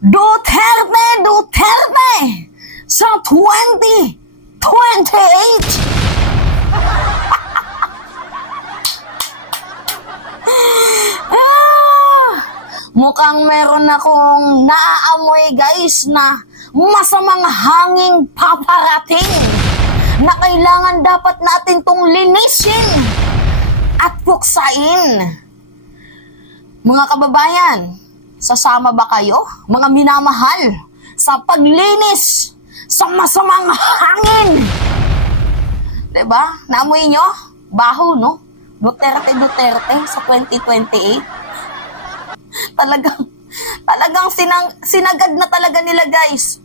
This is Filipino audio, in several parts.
Duterte, Duterte sa 2028. Mukhang meron akong naaamoy guys na masamang hanging paparating na kailangan dapat natin tong linisin at puksain. Mga kababayan, sasama ba kayo, mga minamahal, sa paglinis sa masamang hangin? Diba? Naamoy nyo? Baho, no? Duterte, Duterte sa 2028. Talagang sinagad na talaga nila guys.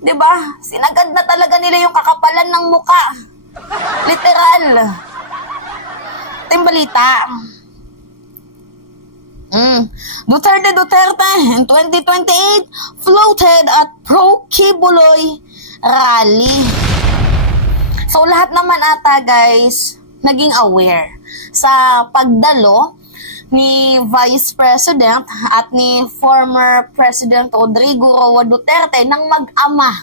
'Di ba? Sinagad na talaga nila yung kakapalan ng muka. Literal. Ito yung balita. Duterte in 2028 floated at pro-Kibuloy rally. So lahat naman ata guys naging aware sa pagdalo ni Vice President at ni former President Rodrigo Roa Duterte ng mag-ama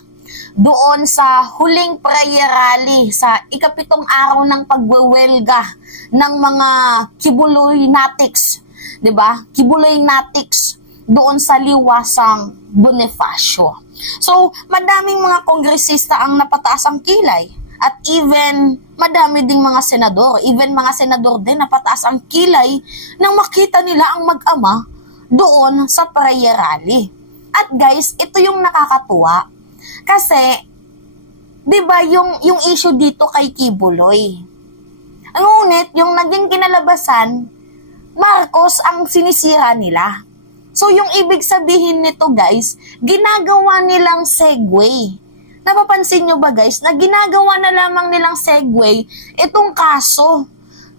doon sa huling prayer rally sa ikapitong araw ng pagwewelga ng mga Kibuloy Natics, 'di ba? Kibuloy Natics doon sa Liwasang Bonifacio. So, madaming mga kongresista ang napataas ang kilay. At even madami ding mga senador, din napataas ang kilay nang makita nila ang mag-ama doon sa prayer rally. At guys, ito yung nakakatuwa. Kasi, di ba yung issue dito kay Kibuloy? Ngunit, yung naging kinalabasan, Marcos ang sinisira nila. So, yung ibig sabihin nito guys, ginagawa nilang segue. Napapansin nyo ba guys, na ginagawa na lamang nilang segue itong kaso,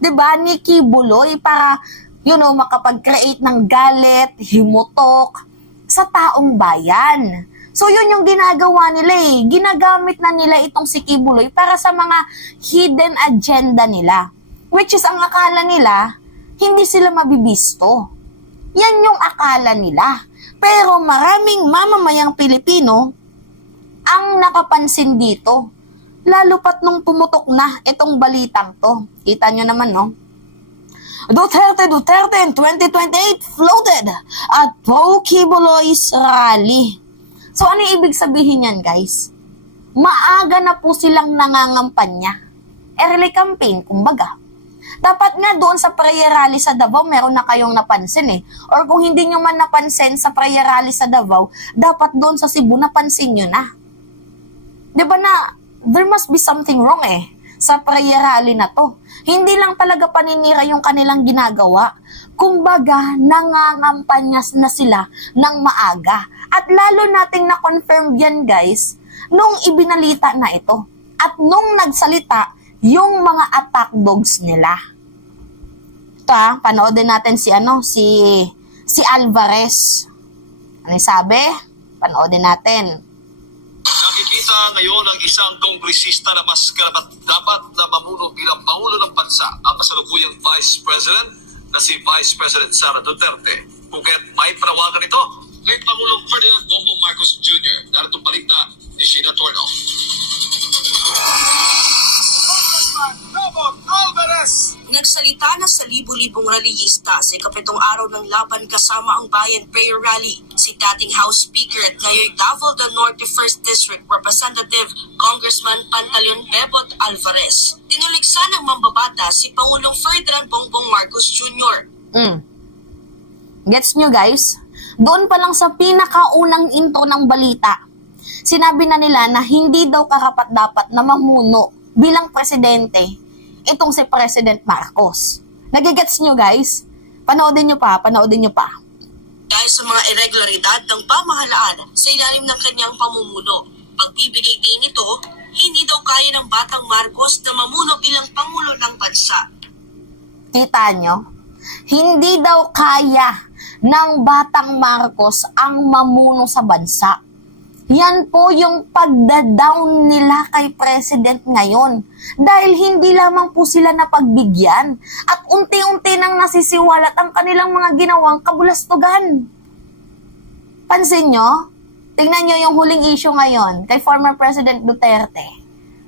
'di ba, ni Kibuloy para, makapag-create ng galit, himutok sa taong bayan. So yun yung ginagawa nila eh. Ginagamit na nila itong si Kibuloy para sa mga hidden agenda nila. Which is ang akala nila, hindi sila mabibisto. Yan yung akala nila. Pero maraming mamamayang Pilipino ang nakapansin dito. Lalo pat nung pumutok na itong balitang to. Kita nyo naman, no? Duterte in 2028 floated at pro-Kibuloy's rally. So, ano yung ibig sabihin yan, guys? Maaga na po silang nangangampanya. Early campaign, kumbaga. Dapat nga doon sa prayer rally sa Davao, meron na kayong napansin eh. Or kung hindi nyo man napansin sa prayer rally sa Davao, dapat doon sa Cebu, napansin nyo na. Diba na, there must be something wrong eh, sa prayer rally na to. Hindi lang talaga paninira yung kanilang ginagawa. Kumbaga, nangangampanyas na sila ng maaga. At lalo nating na-confirm yan guys, nung ibinalita na ito. At nung nagsalita, yung mga attack dogs nila. Ito panoodin natin si Alvarez. Ano yung sabi? Panoodin natin. Nakikita ngayon ang isang kongresista na mas dapat na mamuno bilang Pangulo ng Bansa, ang kasalukuyang Vice President na si Vice President Sara Duterte. Kungka't may panawagan ito kay Pangulong Ferdinand Bongbong Marcos Jr. Narito balita ni Sheena Torno. Nagsalita na sa libu-libong rallyista sa ikapitong araw ng Laban Kasama ang Bayan Prayer Rally si dating House Speaker at ngayon Davao del Norte 1st District Representative Congressman Pantaleon Bebot Alvarez. Tinuligsa ng mambabata si Pangulong Ferdinand Bongbong Marcos Jr. Gets nyo guys? Doon pa lang sa pinakaunang intro ng balita, sinabi na nila na hindi daw karapat-dapat na mamuno bilang presidente itong si President Marcos. Nagigets nyo guys? Panoodin nyo pa. Dahil sa mga irregularidad ng pamahalaan sa ilalim ng kanyang pamumuno, pagbibigay din nito, hindi daw kaya ng batang Marcos na mamuno bilang Pangulo ng Bansa. Kita nyo? Hindi daw kaya ng batang Marcos ang mamuno sa bansa. Yan po yung pagda-down nila kay President ngayon. Dahil hindi lamang po sila napagbigyan at unti-unti nang nasisiwalat ang kanilang mga ginawang kabulastugan. Pansin nyo? Tingnan nyo yung huling issue ngayon kay former President Duterte.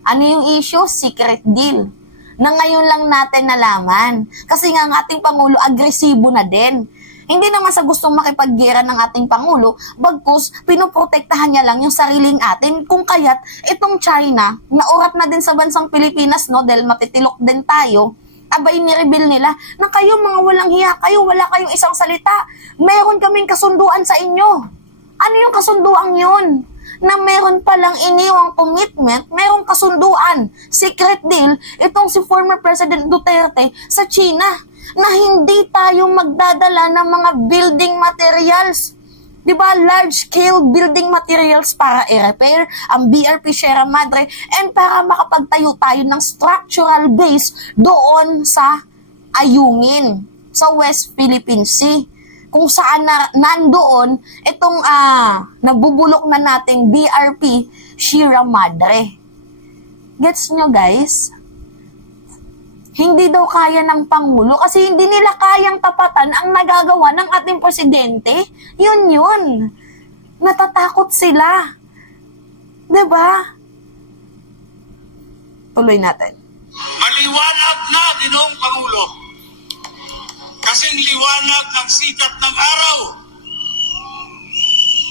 Ano yung issue? Secret deal. Na ngayon lang natin nalaman. Kasi nga ang ating Pangulo, agresibo na din. Hindi naman sa gustong makipaggera ng ating Pangulo, bagkus pinoprotektahan niya lang yung sariling atin. Kung kaya't itong China, naurat na din sa bansang Pilipinas, no, dahil matitilok din tayo, abay nireveal nila na kayo mga walang hiya, kayo wala kayong isang salita. Meron kaming kasunduan sa inyo. Ano yung kasunduan yun? Na meron palang iniwang commitment, merong kasunduan, secret deal, itong si former President Duterte sa China, na hindi tayo magdadala ng mga building materials. Diba? Large-scale building materials para i-repair ang BRP Sierra Madre and para makapagtayo tayo ng structural base doon sa Ayungin, sa West Philippine Sea, kung saan nandoon itong nabubulok na nating BRP Sierra Madre. Gets nyo, guys? Hindi daw kaya ng Pangulo kasi hindi nila kayang tapatan ang nagagawa ng ating presidente. Yun. Natatakot sila. Diba? Tuloy natin. Maliwanag na, Ginoong Pangulo. Kasing liwanag ng sikat ng araw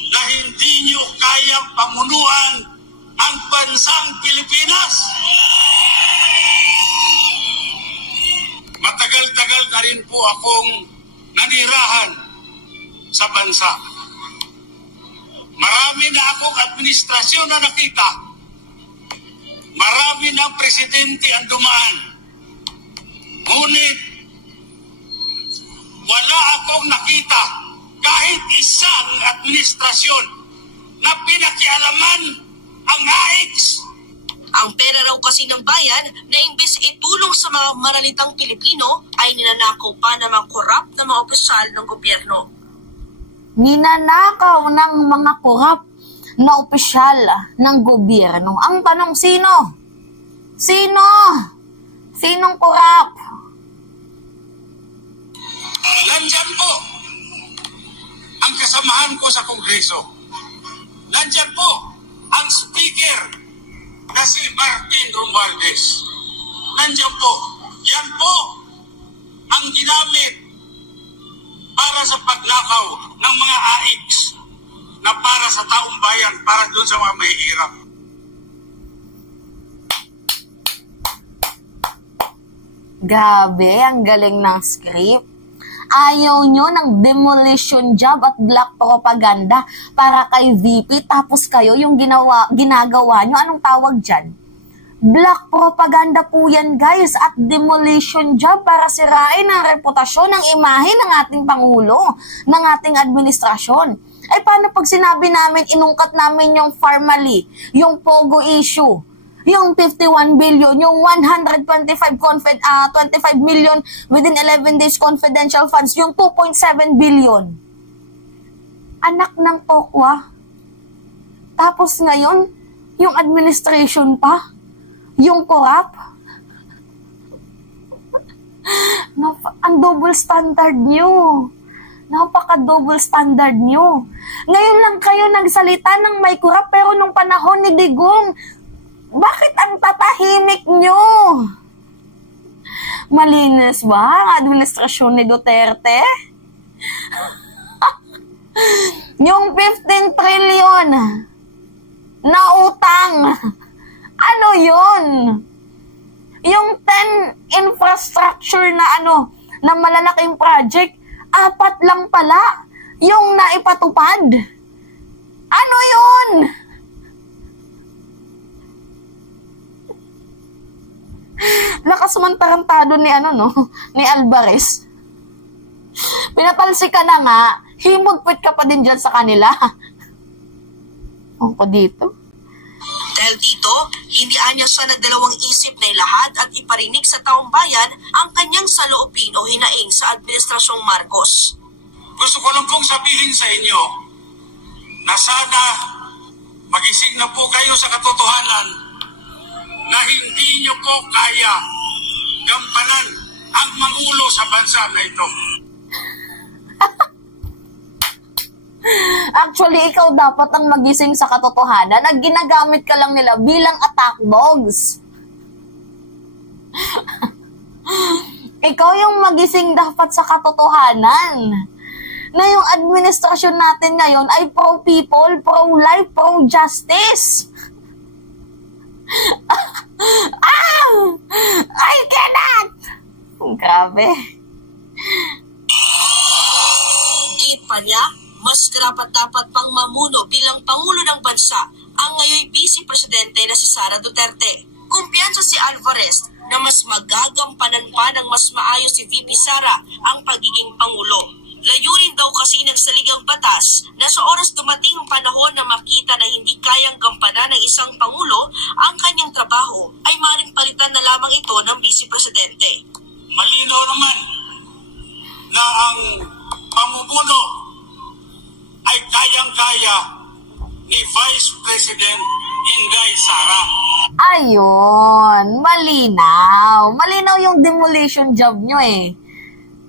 na hindi nyo kayang pamunuan ang bansang Pilipinas. Matagal-tagal na rin po akong nanirahan sa bansa. Marami na akong administrasyon na nakita. Marami ng presidente ang dumaan. Ngunit, wala akong nakita kahit isang administrasyon na pinakialaman ang AIX. Ang pera raw kasi ng bayan na imbes itulong sa mga maralitang Pilipino ay ninanakaw pa ng mga korap na mga opisyal ng gobyerno. Ninanakaw ng mga korap na opisyal ng gobyerno. Ang tanong, sino? Sino? Sinong korap? Nandyan po ang kasamahan ko sa Kongreso. Nandyan po ang speaker na si Martin Romualdez. Nandiyan po. Yan po ang ginamit para sa pagnakaw ng mga AIX na para sa taong bayan, para doon sa mga mahihirap. Grabe, ang galing ng script. Ayaw nyo ng demolition job at black propaganda para kay VP, tapos kayo yung ginagawa nyo. Anong tawag dyan? Black propaganda po yan, guys, at demolition job para sirain ang reputasyon, ang imahe ng ating Pangulo, ng ating administrasyon. Ay paano pag sinabi namin, inungkat namin yung Farmally, yung Pogo issue, yung 51 billion, yung 125 million within 11 days confidential funds, yung 2.7 billion. Anak ng tokwa. Tapos ngayon, yung administration pa, yung korap. Ang double standard nyo. Napaka-double standard nyo. Ngayon lang kayo nagsalita ng may korap, pero nung panahon ni Digong, bakit ang tatahimik nyo? Malinis ba ang administrasyon ni Duterte? Yung 15 trillion na utang, ano yun? Yung 10 infrastructure na na malalaking project, 4 lang pala yung naipatupad. Ano yun? Lakas man tarantado ni ni Alvarez. Pinatalsik ka na nga, himugpit ka pa din dyan sa kanila. Ako dito. Dahil dito, hindi anya siya nagdalawang isip na ilahad at iparinig sa taong bayan ang kanyang saloobin o hinaing sa Administrasyong Marcos. Gusto ko lang pong sabihin sa inyo na sana magising na po kayo sa katotohanan na hindi nyo po kaya gampanan ang mangulo sa bansa na ito. Actually, ikaw dapat ang magising sa katotohanan na ginagamit ka lang nila bilang attack dogs. Ikaw yung magising dapat sa katotohanan na yung administrasyon natin ngayon ay pro-people, pro-life, pro-justice. I cannot! Grabe. Pa niya, mas karapat-dapat pang mamuno bilang Pangulo ng Bansa ang ngayon Vice Presidente na si Sara Duterte. Kumpiyansa si Alvarez na mas magagampanan pa ng mas maayos si VP Sara ang pagiging Pangulo. Layunin daw kasi ng saligang batas na sa oras dumating ang panahon na makita na hindi kayang gampanan ng isang Pangulo ang kanyang trabaho ay maaaring palitan na lamang ito ng Vice Presidente. Malinaw naman na ang pamumuno ay kayang-kaya ni Vice President Inday Sara. Ayun, malinaw. Malinaw yung demolition job nyo eh.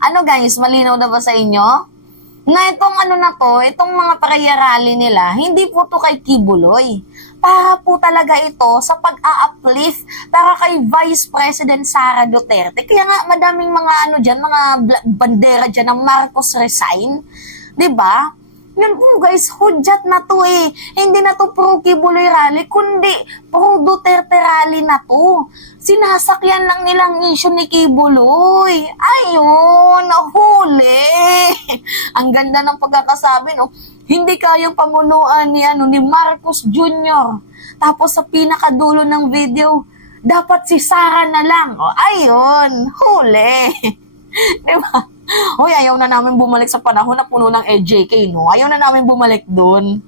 Ano guys, malinaw na ba sa inyo? Na itong ano na to, itong mga prayer rally nila, hindi po to kay Kibuloy. Para po talaga ito sa pag-a-uplift para kay Vice President Sara Duterte. Kaya nga madaming mga ano dyan, mga bandera dyan ng Marcos resign. 'Di ba? Yun po guys, hudyat na to eh. Hindi na to pro-Kibuloy rally, kundi pro-Duterte rally na to. Sinasakyan lang nilang issue ni Kibuloy. Ayun, nahuli. Ang ganda ng pagkakasabi, no? Hindi kayang pamunuan ni Marcos Jr. Tapos sa pinakadulo ng video, dapat si Sara na lang. O, ayun, huli. Diba? Hoy, ayaw na namin bumalik sa panahon na puno ng EJK, no? Ayaw na namin bumalik doon.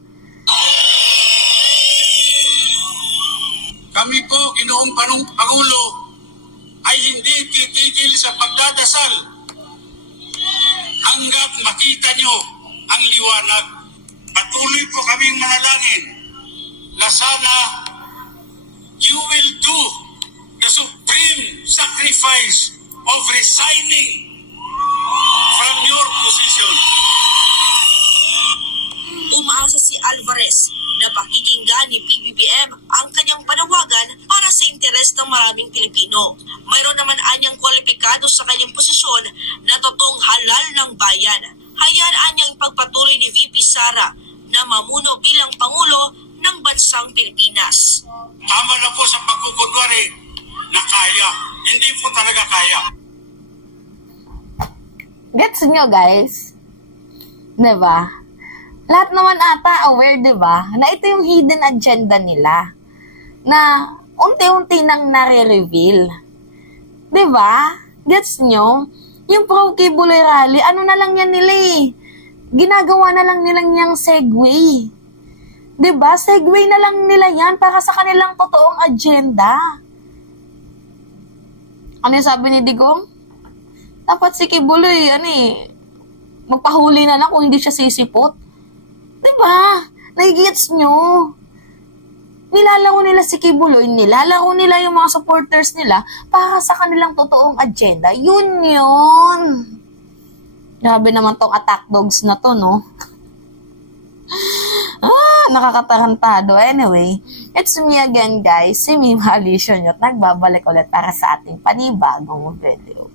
Kami po, Ginoong Pangulo, ay hindi titigil sa pagdadasal hanggat makita nyo ang liwanag. Patuloy po kaming manalangin na sana you will do the supreme sacrifice of resigning from your position. Umaasa si Alvarez na pakikinggan ni PBBM ang kanyang panawagan para sa interes ng maraming Pilipino. Mayroon naman anyang kwalipikado sa kanyang posisyon na totoong halal ng bayan. Hayaan anyang ipagpatuloy ni VP Sara na mamuno bilang Pangulo ng Bansang Pilipinas. Tama na po sa pagkukunwari na kaya. Hindi po talaga kaya. Gets nyo guys? Diba? Lahat naman ata aware, diba? Na ito yung hidden agenda nila. Na unti-unti nang nare-reveal. Diba? Gets nyo? Yung pro-Kibuloy rally, ano na lang yan nila eh. Ginagawa na lang nilang yung segue. Diba? Segue na lang nila yan para sa kanilang totoong agenda. Ano yung sabi ni Digong? Dapat si Kibuloy, magpahuli na lang kung hindi siya sisipot. Diba? Nagigets nyo? Nilalaro nila si Kibuloy, nilalaro nila yung mga supporters nila para sa kanilang totoong agenda. Yun. Grabe naman tong attack dogs na to, no? Nakakatarantado. Anyway, it's me again, guys. Si Mima Alicia at nagbabalik ulit para sa ating panibagong video.